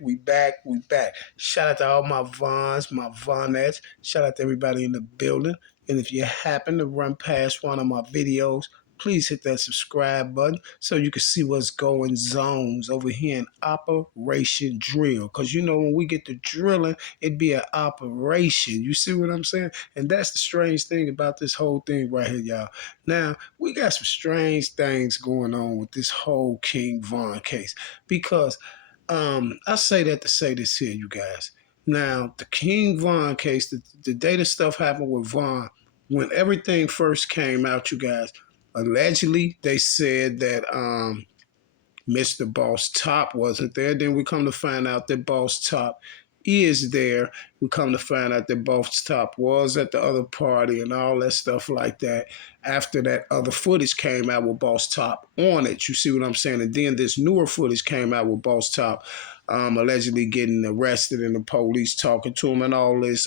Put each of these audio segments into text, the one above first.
we back. Shout out to all my Vons, my Vonettes. Shout out to everybody in the building. And if you happen to run past one of my videos, please hit that subscribe button so you can see what's going zones over here in Operation Drill. Because you know when we get to drilling, it'd be an operation. You see what I'm saying? And that's the strange thing about this whole thing right here, y'all. Now, we got some strange things going on with this whole King Von case because I say that to say this here, you guys. Now, the King Von case, the day the stuff happened with Von, when everything first came out, you guys, allegedly they said that Mr. Boss Top wasn't there. Then we come to find out that Boss Top is there. We come to find out that Boss Top was at the other party and all that stuff like that. After that other footage came out with Boss Top on it, you see what I'm saying? And then this newer footage came out with Boss Top allegedly getting arrested and the police talking to him and all this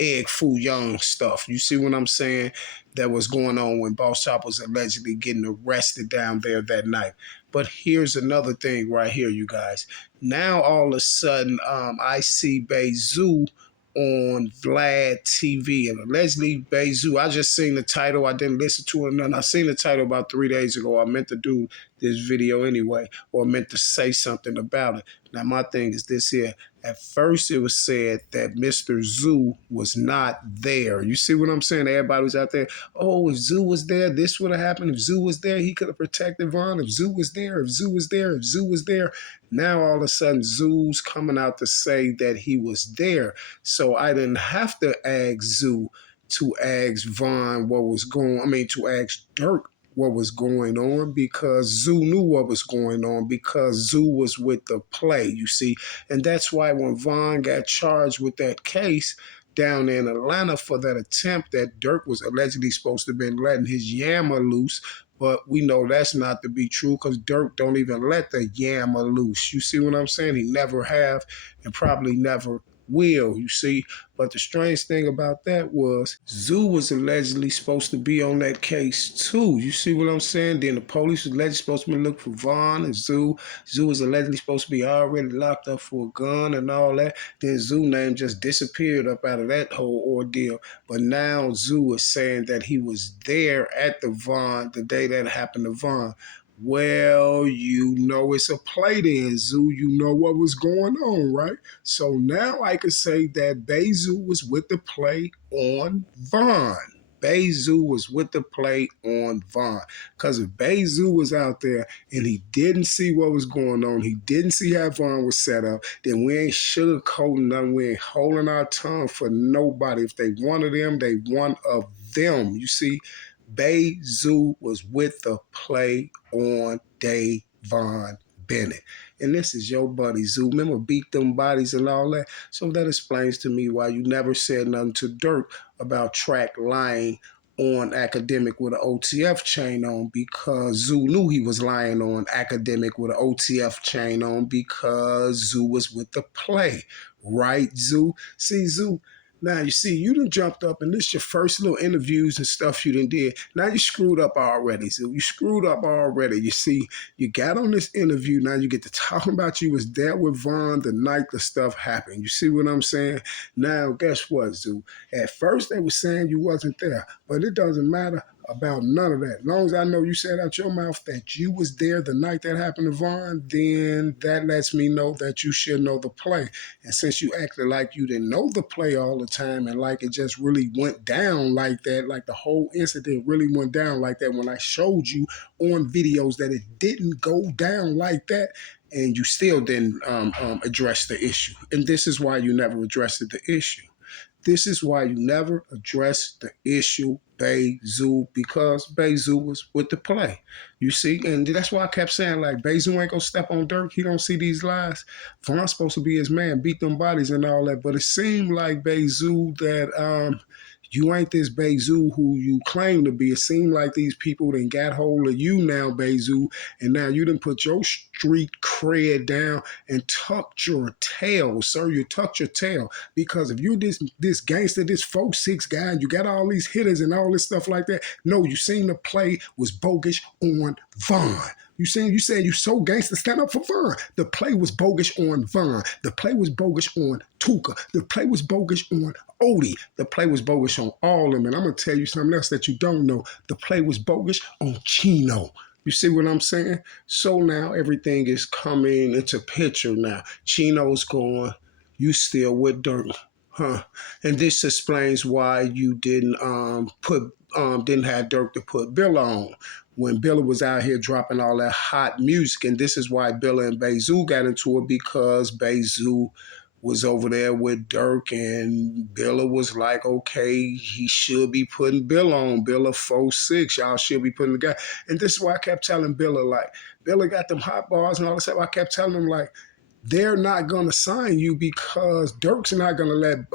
Egg Foo Young stuff. You see what I'm saying? That was going on when Boss Top was allegedly getting arrested down there that night. But here's another thing right here, you guys. Now all of a sudden, I see Bayzoo on Vlad TV, and allegedly Bayzoo. I just seen the title. I didn't listen to it, and I seen the title about 3 days ago. I meant to do this video anyway, or meant to say something about it. Now my thing is this here. At first it was said that Mr. Zoo was not there. You see what I'm saying? Everybody was out there. Oh, if Zoo was there, this would have happened. If Zoo was there, he could have protected Von. If Zoo was there, if Zoo was there, if Zoo was there. Now all of a sudden Zoo's coming out to say that he was there. So I didn't have to ask Zoo to ask Von what was going on. I mean, to ask Dirk what was going on because Zoo knew what was going on because Zoo was with the play, you see. And that's why when Von got charged with that case down in Atlanta for that attempt that Dirk was allegedly supposed to have been letting his yammer loose, but we know that's not to be true because Dirk don't even let the yammer loose. You see what I'm saying? He never have and probably never will, you see. But the strange thing about that was Zoo was allegedly supposed to be on that case too. You see what I'm saying? Then the police was allegedly supposed to be looking for Von and Zoo. Zoo was allegedly supposed to be already locked up for a gun and all that. Then Zoo name just disappeared up out of that whole ordeal. But now Zoo is saying that he was there at the Von the day that happened to Von. Well, you know it's a play then, Zoo. You know what was going on, right? So now I could say that Bayzoo was with the play on Von. Bayzoo was with the play on Von. Because if Bayzoo was out there and he didn't see what was going on, he didn't see how Von was set up, then we ain't sugarcoating nothing. We ain't holding our tongue for nobody. If they wanted them, they one of them. You see, Bayzoo was with the play on Davon Bennett. And this is your buddy Zoo. Remember, beat them bodies and all that. So that explains to me why you never said nothing to Dirk about Track lying on Academic with an OTF chain on because Zoo knew he was lying on Academic with an OTF chain on because Zoo was with the play. Right, Zoo? See, Zoo, now, you see, you done jumped up, and this is your first little interviews and stuff you done did. Now you screwed up already. So you screwed up already. You see, you got on this interview. Now you get to talking about you was there with Von the night the stuff happened. You see what I'm saying? Now, guess what, Zoo? At first, they were saying you wasn't there, but it doesn't matter about none of that. As long as I know you said out your mouth that you was there the night that happened to Von, then that lets me know that you should know the play. And since you acted like you didn't know the play all the time and like it just really went down like that, like the whole incident really went down like that when I showed you on videos that it didn't go down like that, and you still didn't address the issue. And this is why you never addressed the issue. This is why you never addressed the issue, Bayzoo, because Bayzoo was with the play. You see, and that's why I kept saying, like, Bayzoo ain't gonna step on Dirk. He don't see these lies. Von's supposed to be his man, beat them bodies and all that. But it seemed like Bayzoo that you ain't this Bayzoo who you claim to be. It seemed like these people done got hold of you now, Bayzoo, and now you done put your street cred down and tucked your tail, sir. You tucked your tail. Because if you're this gangster, this 4'6" guy, you got all these hitters and all this stuff like that. No, you seen the play was bogus on Von. You saying you so gangster, stand up for Von. The play was bogus on Von. The play was bogus on Tuka. The play was bogus on Odie. The play was bogus on all of them. And I'm gonna tell you something else that you don't know. The play was bogus on Chino. You see what I'm saying? So now everything is coming into picture now. Chino's gone. You still with Dirk. Huh. And this explains why you didn't have Dirk to put Billa on when Billa was out here dropping all that hot music. And this is why Billa and Bayzoo got into it, because Bayzoo was over there with Dirk, and Billa was like, okay, he should be putting Billa on. Billa 4'6", y'all should be putting the guy. And this is why I kept telling Billa, like, Billa got them hot bars and all that stuff. I kept telling him, like, they're not going to sign you because Dirk's not going to let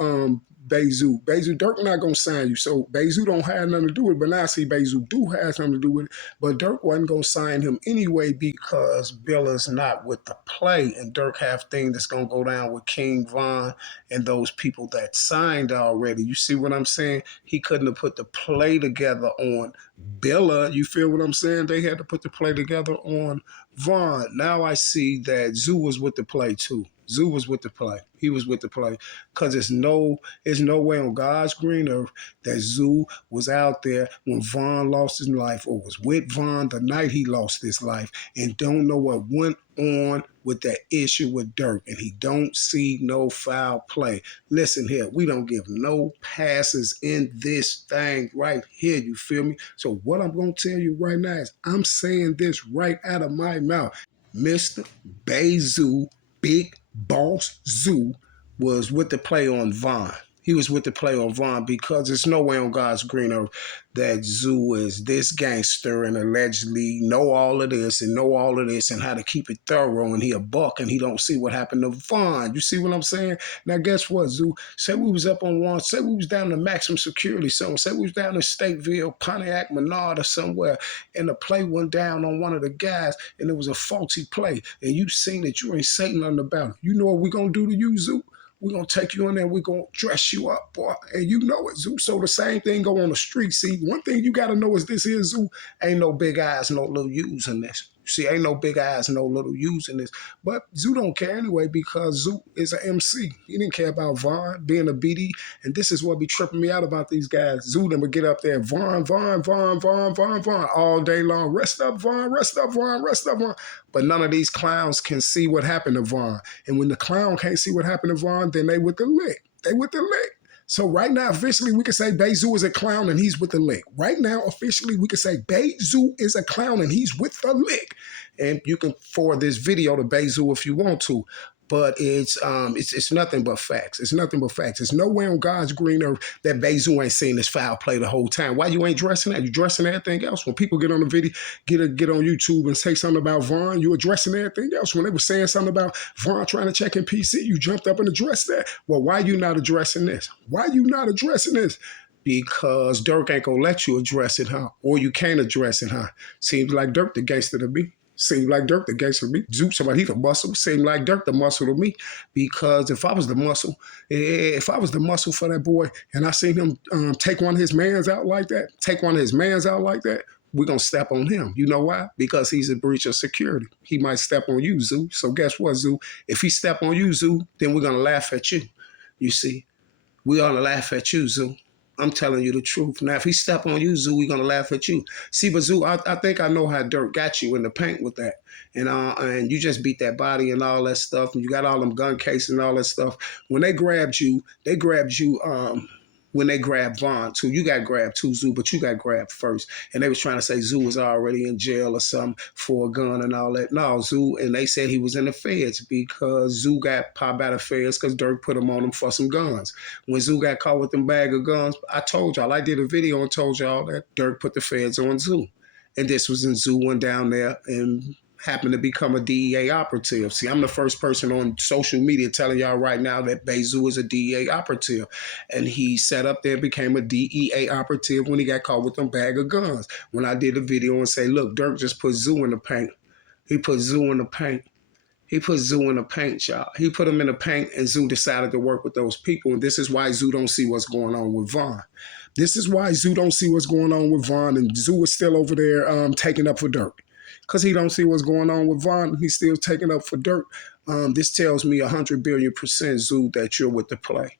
Dirk not going to sign you. So Bayzoo don't have nothing to do with it. But now I see Bayzoo do have something to do with it. But Dirk wasn't going to sign him anyway because Billa's not with the play. And Dirk have things that's going to go down with King Von and those people that signed already. You see what I'm saying? He couldn't have put the play together on Billa. You feel what I'm saying? They had to put the play together on Von. Now I see that Zoo was with the play too. Zoo was with the play. He was with the play because there's no way on God's green earth that Zoo was out there when Von lost his life or was with Von the night he lost his life and don't know what went on with that issue with Dirk, and he don't see no foul play. Listen here, we don't give no passes in this thing right here, you feel me? So what I'm going to tell you right now is I'm saying this right out of my mouth. Mr. Bayzoo, Big Boss Zoo, was with the play on Von. He was with the play on Von because there's no way on God's green earth that Zoo is this gangster and allegedly know all of this and know all of this and how to keep it thorough, and he a buck and he don't see what happened to Von. You see what I'm saying? Now guess what, Zoo? Say we was up on one, say we was down to maximum security somewhere, say we was down in Stateville, Pontiac, Menard or somewhere, and the play went down on one of the guys and it was a faulty play, and you seen that you ain't saying nothing about it. You know what we gonna do to you, Zoo? We're going to take you in there and we're going to dress you up, boy. And you know it, Zoo. So the same thing go on the street. See, one thing you got to know is this here, Zoo, ain't no big eyes, no little U's in this. See, ain't no big eyes, no little U's in this. But Zoo don't care anyway because Zoo is an MC. He didn't care about Von being a BD. And this is what be tripping me out about these guys. Zoo them would get up there, Von, all day long. Rest up, Von, rest up, Von, rest up, Von. But none of these clowns can see what happened to Von. And when the clown can't see what happened to Von, then they with the lick. They with the lick. So right now, officially, we can say Bayzoo is a clown and he's with the lick. Right now, officially, we can say Bayzoo is a clown and he's with the lick. And you can forward this video to Bayzoo if you want to. But it's nothing but facts. It's nothing but facts. There's no way on God's green earth that Bayzoo ain't seen this foul play the whole time. Why you ain't dressing that? You dressing everything else. When people get on the video, get on YouTube and say something about Von, you addressing everything else. When they were saying something about Von trying to check in PC, you jumped up and addressed that. Well, why you not addressing this? Why you not addressing this? Because Dirk ain't gonna let you address it, huh? Or you can't address it, huh? Seems like Dirk the gangster to me. Seemed like Dirk the gangster to me. Zoop, somebody, he the muscle. Seemed like Dirk the muscle to me. Because if I was the muscle for that boy, and I seen him take one of his mans out like that, we're going to step on him. You know why? Because he's a breach of security. He might step on you, Zoo. So guess what, Zoo? If he step on you, Zoo, then we're going to laugh at you. You see? We ought to laugh at you, Zoo. I'm telling you the truth. Now, if he step on you, Zoo, we're going to laugh at you. See, but Zoo, I think I know how Dirk got you in the paint with that. And you just beat that body and all that stuff. And you got all them gun cases and all that stuff. When they grabbed you when they grabbed Von too. You got grabbed too, Zoo, but you got grabbed first. And they was trying to say Zoo was already in jail or something for a gun and all that. No, Zoo, and they said he was in the feds because Zoo got popped out of feds because Dirk put him on him for some guns. When Zoo got caught with them bag of guns, I told y'all, I did a video and told y'all that Dirk put the feds on Zoo. And this was in Zoo went down there and happened to become a DEA operative. See, I'm the first person on social media telling y'all right now that Bayzoo is a DEA operative. And he sat up there and became a DEA operative when he got caught with them bag of guns. When I did a video and say, look, Dirk just put Zoo in the paint. He put Zoo in the paint. He put Zoo in the paint, y'all. He put him in the paint, and Zoo decided to work with those people. And this is why Zoo don't see what's going on with Von. This is why Zoo don't see what's going on with Von, and Zoo is still over there taking up for Dirk. because he don't see what's going on with Von. He's still taking up for Dirk. This tells me 100 billion% Zoo that you're with the play.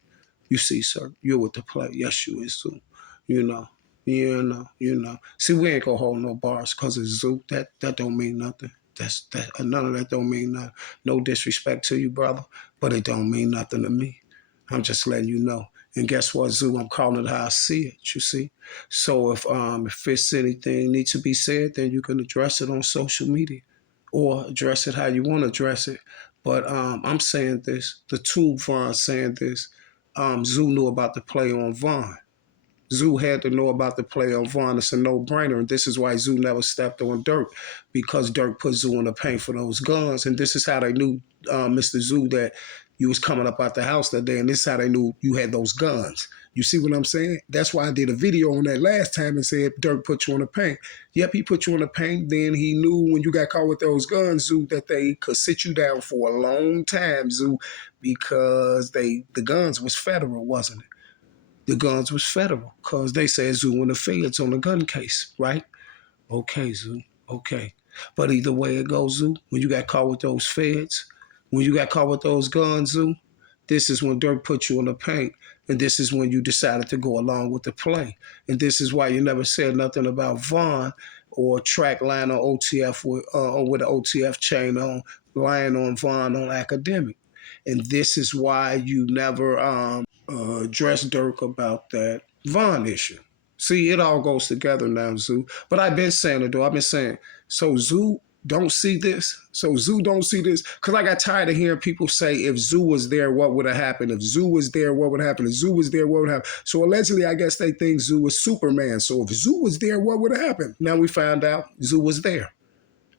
You see, sir, you're with the play. Yes, you is, Zoo. You know. You know. See, we ain't gonna hold no bars because it's Zoo. That don't mean nothing. That none of that don't mean nothing. No disrespect to you, brother, but it don't mean nothing to me. I'm just letting you know. And guess what, Zoo? I'm calling it how I see it. You see. So if it's anything needs to be said, then you can address it on social media, or address it how you want to address it. But I'm saying this. The tube Vaughn saying this. Zoo knew about the play on Vaughn. Zoo had to know about the play on Vaughn. It's a no-brainer, and this is why Zoo never stepped on Dirk, because Dirk put Zoo in the paint for those guns, and this is how they knew, Mr. Zoo, that you was coming up out the house that day, and this is how they knew you had those guns. You see what I'm saying? That's why I did a video on that last time and said Dirk put you in the paint. Yep, he put you in the paint. Then he knew when you got caught with those guns, Zoo, that they could sit you down for a long time, Zoo, because the guns was federal, wasn't it? The guns was federal because they said Zoo and the feds on the gun case, right? Okay, Zoo. Okay. But either way it goes, Zoo, when you got caught with those feds, when you got caught with those guns, Zoo, this is when Dirk put you in the paint. And this is when you decided to go along with the play. And this is why you never said nothing about Vaughn or track line on OTF or with the OTF chain on, lying on Vaughn on academic. And this is why you never addressed Dirk about that Vaughn issue. See, it all goes together now, Zoo. But I've been saying it, though. I've been saying, so Zoo don't see this. So Zoo don't see this. Because I got tired of hearing people say, if Zoo was there, what would have happened? If Zoo was there, what would happen? If Zoo was there, what would happen? So allegedly, I guess they think Zoo is Superman. So if Zoo was there, what would have happened? Now we found out Zoo was there.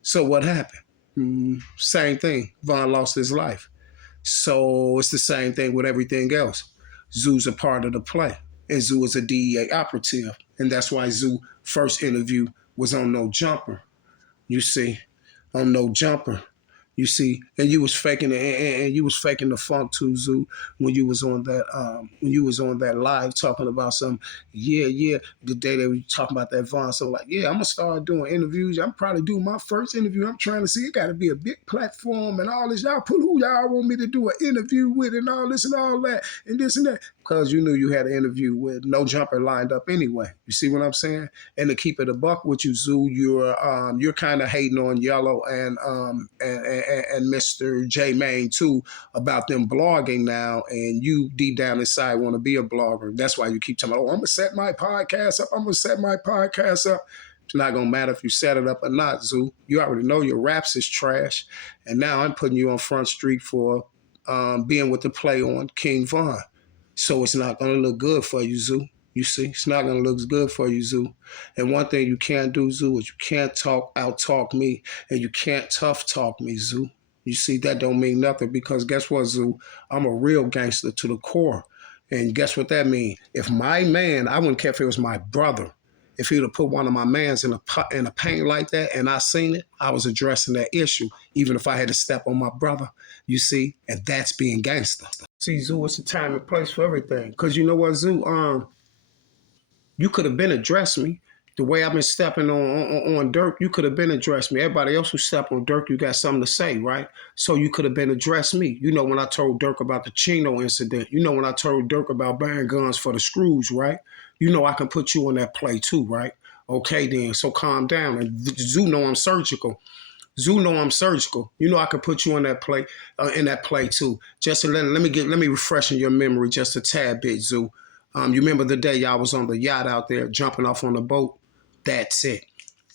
So what happened? Same thing. Vaughn lost his life. So it's the same thing with everything else. Zoo's a part of the play, and Zoo is a DEA operative, and that's why Zoo first interview was on No Jumper. You see, on No Jumper. You see, and you was faking it, and you was faking the funk too, Zoo, when you was on that live talking about some, yeah, the day they were talking about that Vaughn. So like, yeah, I'm gonna start doing interviews. I'm probably doing my first interview. I'm trying to see it got to be a big platform and all this. Y'all put who y'all want me to do an interview with and all this and all that and this and that, because you knew you had an interview with No Jumper lined up anyway. You see what I'm saying? And to keep it a buck with you, Zoo, you're kind of hating on Yellow and Mr. J Main too about them blogging now, and you deep down inside want to be a blogger. That's why you keep telling me, oh, I'm gonna set my podcast up. I'm gonna set my podcast up. It's not gonna matter if you set it up or not, Zoo. You already know your raps is trash, and now I'm putting you on Front Street for being with the play on King Von. So it's not gonna look good for you, Zoo. You see, it's not gonna look good for you, Zoo. And one thing you can't do, Zoo, is you can't out talk me, and you can't tough talk me, Zoo. You see, that don't mean nothing, because guess what, Zoo? I'm a real gangster to the core. And guess what that means? If my man, I wouldn't care if it was my brother, if he'd have put one of my mans in a paint like that and I seen it, I was addressing that issue, even if I had to step on my brother, you see, and that's being gangster. See, Zoo, it's a time and place for everything. Because you know what, Zoo? You could have been addressed me. The way I've been stepping on Dirk, you could have been addressed me. Everybody else who stepped on Dirk, you got something to say, right? So you could have been addressed me. You know when I told Dirk about the Chino incident. You know when I told Dirk about buying guns for the screws, right? You know I can put you on that play too, right? Okay then, so calm down. And Zoo know I'm surgical. Zoo know I'm surgical. You know I could put you in that play too. Just to let me refresh in your memory just a tad bit, Zoo. You remember the day y'all was on the yacht out there jumping off on the boat? That's it.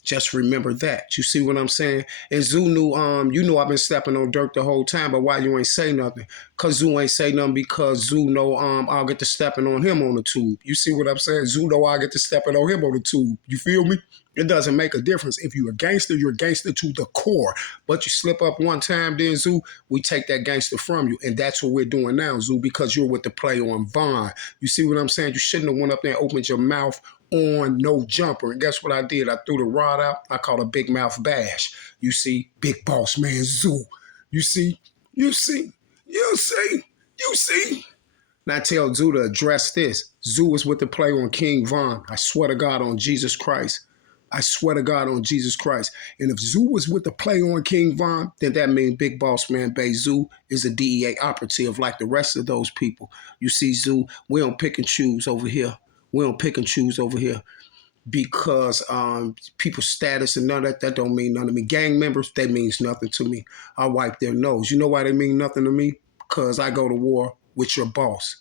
Just remember that. You see what I'm saying? And Zoo knew, you knew I've been stepping on Dirk the whole time, but why you ain't say nothing? Cause Zoo ain't say nothing because Zoo know I'll get to stepping on him on the tube. You see what I'm saying? Zoo know I'll get to stepping on him on the tube. You feel me? It doesn't make a difference. If you're a gangster to the core. But you slip up one time, then Zoo, we take that gangster from you. And that's what we're doing now, Zoo, because you're with the play on Vaughn. You see what I'm saying? You shouldn't have went up there and opened your mouth on No Jumper. And guess what I did? I threw the rod out. I called a big mouth bash. You see, big boss man Zoo. You see, you see, you see, you see. Now tell Zoo to address this. Zoo is with the play on King Von. I swear to God on Jesus Christ. I swear to God on Jesus Christ. And if Zoo was with the play on King Von, then that means Big Boss Man Bayzoo is a DEA operative like the rest of those people. You see, Zoo, we don't pick and choose over here. We don't pick and choose over here because people's status and none of that don't mean nothing to me. Gang members, that means nothing to me. I wipe their nose. You know why they mean nothing to me? Because I go to war with your boss.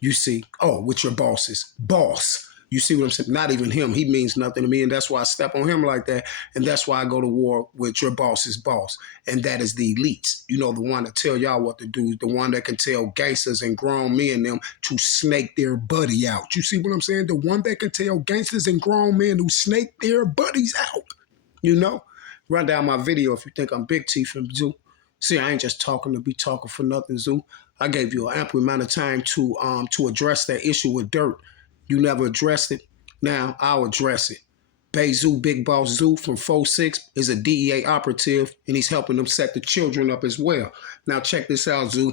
You see, oh, with your boss's boss. You see what I'm saying? Not even him. He means nothing to me. And that's why I step on him like that. And that's why I go to war with your boss's boss. And that is the elites. You know, the one that tell y'all what to do, the one that can tell gangsters and grown men them to snake their buddy out. You see what I'm saying? The one that can tell gangsters and grown men who snake their buddies out. You know? Run down my video if you think I'm Big T from Zoo. See, I ain't just talking to be talking for nothing, Zoo. I gave you an ample amount of time to address that issue with Dirt. You never addressed it. Now I'll address it. Bayzoo, Big Boss Zoo from 4-6 is a DEA operative, and he's helping them set the children up as well. Now check this out, Zoo.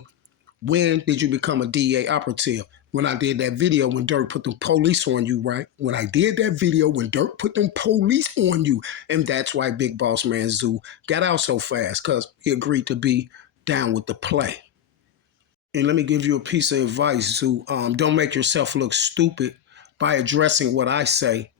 When did you become a DEA operative? When I did that video when Dirk put the police on you, right? When I did that video when Dirk put them police on you. And that's why Big Boss Man Zoo got out so fast, because he agreed to be down with the play. And let me give you a piece of advice, Zoo. Don't make yourself look stupid by addressing what I say.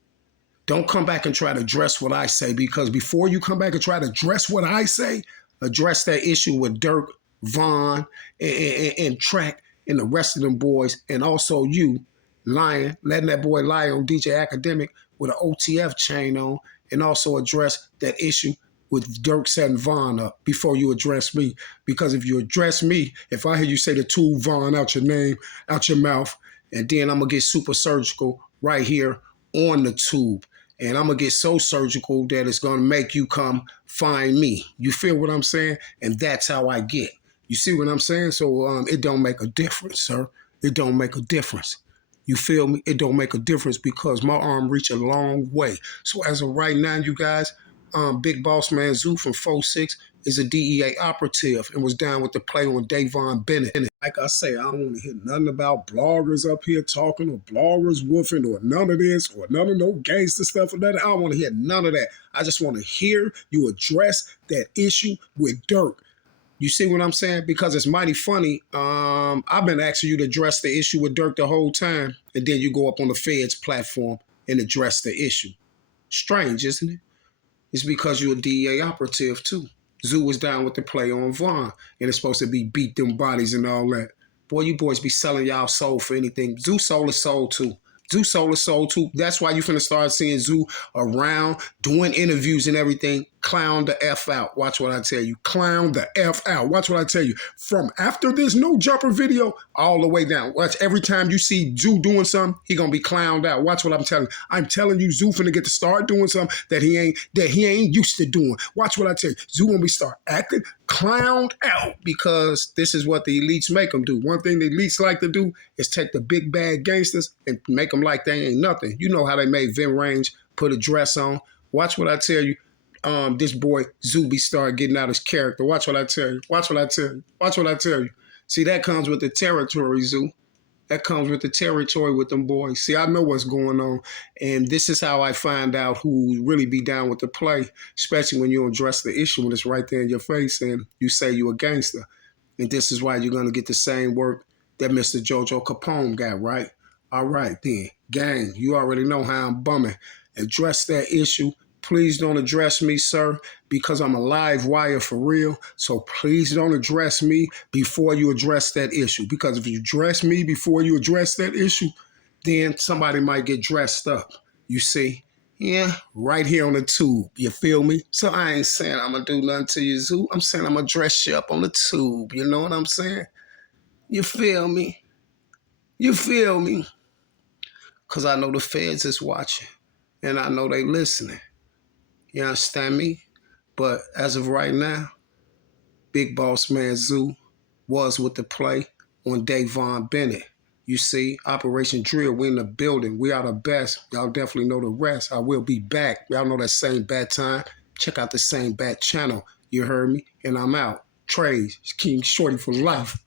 Don't come back and try to address what I say, because before you come back and try to address what I say, address that issue with Dirk, Von, and Track, and the rest of them boys, and also you lying, letting that boy lie on DJ Academic with an OTF chain on, and also address that issue with Dirk setting Von up before you address me. Because if you address me, if I hear you say the two Von out your name, out your mouth, and then I'm going to get super surgical right here on the tube. And I'm going to get so surgical that it's going to make you come find me. You feel what I'm saying? And that's how I get. You see what I'm saying? So it don't make a difference, sir. It don't make a difference. You feel me? It don't make a difference because my arm reach a long way. So as of right now, you guys, Big Boss Man Zoo from 4-6 is a DEA operative and was down with the play on Davon Bennett. Like I say, I don't want to hear nothing about bloggers up here talking or bloggers woofing or none of this or none of no gangster stuff or nothing. I don't want to hear none of that. I just want to hear you address that issue with Dirk. You see what I'm saying? Because it's mighty funny. I've been asking you to address the issue with Dirk the whole time, and then you go up on the Fed's platform and address the issue. Strange, isn't it? It's because you're a DEA operative too. Zoo was down with the play on Vaughn, and it's supposed to be beat them bodies and all that. Boy, you boys be selling y'all soul for anything. Zoo sold his soul too. Zoo sold his soul too. That's why you finna start seeing Zoo around doing interviews and everything. Clown the F out. Watch what I tell you. Clown the F out. Watch what I tell you. From after this no jumper video all the way down. Watch every time you see Zoo doing something, he gonna be clowned out. Watch what I'm telling you. I'm telling you, Zoo finna get to start doing something that he ain't used to doing. Watch what I tell you. Zoo gonna be start acting clowned out because this is what the elites make them do. One thing the elites like to do is take the big bad gangsters and make them like they ain't nothing. You know how they made Vin Range put a dress on. Watch what I tell you. This boy Zuby started getting out his character. Watch what I tell you. Watch what I tell you. Watch what I tell you. See, that comes with the territory, Zoo. That comes with the territory with them boys. See, I know what's going on. And this is how I find out who really be down with the play, especially when you address the issue when it's right there in your face and you say you a gangster. And this is why you're going to get the same work that Mr. Jojo Capone got, right? All right, then. Gang, you already know how I'm bumming. Address that issue. Please don't address me, sir, because I'm a live wire for real. So please don't address me before you address that issue. Because if you address me before you address that issue, then somebody might get dressed up. You see? Yeah, right here on the tube. You feel me? So I ain't saying I'm going to do nothing to you, Zoo. I'm saying I'm going to dress you up on the tube. You know what I'm saying? You feel me? You feel me? Because I know the feds is watching. And I know they listening. You understand me? But as of right now, Big Boss Man Zoo was with the play on Davon Bennett. You see, Operation Drill, we in the building. We are the best. Y'all definitely know the rest. I will be back. Y'all know that same bat time. Check out the same bat channel. You heard me? And I'm out. Trey, King Shorty for life.